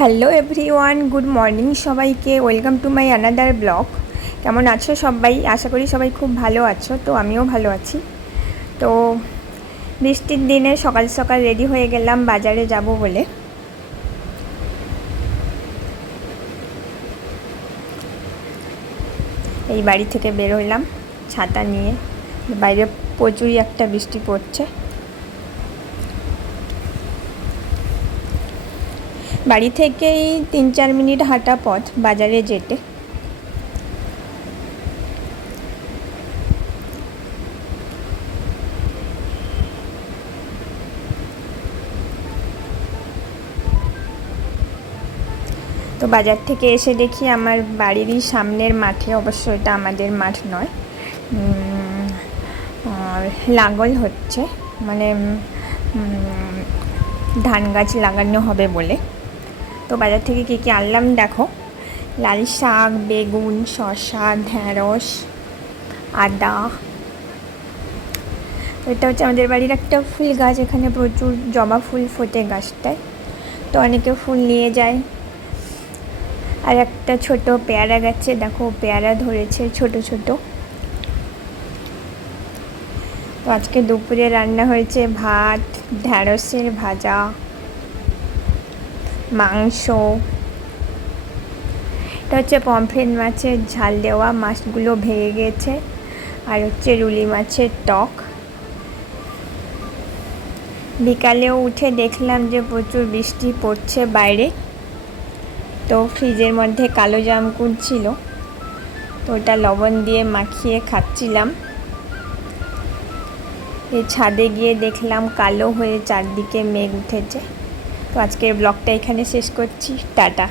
Hello everyone, good morning সবাইকে। Welcome to my another blog. কেমন আছো সবাই? আশা করি সবাই খুব ভালো আছো। তো আমিও ভালো আছি। তো বৃষ্টির দিনে সকাল সকাল রেডি হয়ে গেলাম বাজারে যাব বলে। এই বাড়ি থেকে বের হলাম ছাতা নিয়ে। বাইরে প্রচুরই একটা বৃষ্টি পড়ছে। বাড়ি থেকেই 3-4 মিনিট হাঁটা পথ বাজারে যেতে। তো বাজার থেকে এসে দেখি আমার বাড়িরই সামনের মাঠে, অবশ্য এটা আমাদের মাঠ নয়, লাঙ্গল হচ্ছে, মানে ধান গাছ লাগানো হবে বলে। তো বাজার থেকে কী কী আনলাম দেখো। লাল শাক, বেগুন, শসা, ঢ্যাঁড়স, আদা। এটা হচ্ছে আমাদের বাড়ির একটা ফুল গাছ, এখানে প্রচুর জবা ফুল ফোটে গাছটায়। তো অনেকে ফুল নিয়ে যায়। আর একটা ছোট পেয়ারা গাছে দেখো পেয়ারা ধরেছে ছোট ছোট। তো আজকে দুপুরে রান্না হয়েছে ভাত, ঢ্যাঁড়সের ভাজা, মাংস। এটা হচ্ছে পমফ্রেট মাছের ঝাল দেওয়া, মাছগুলো ভেঙে গেছে। আর হচ্ছে রুলি মাছের টক। বিকালেও উঠে দেখলাম যে প্রচুর বৃষ্টি পড়ছে বাইরে। তো ফ্রিজের মধ্যে কালো জামকুল ছিল, তো ওটা লবণ দিয়ে মাখিয়ে খাচ্ছিলাম। এই ছাদে গিয়ে দেখলাম কালো হয়ে চারদিকে মেঘ উঠেছে। তো আজকের ব্লগটা এখানে শেষ করছি। টাটা।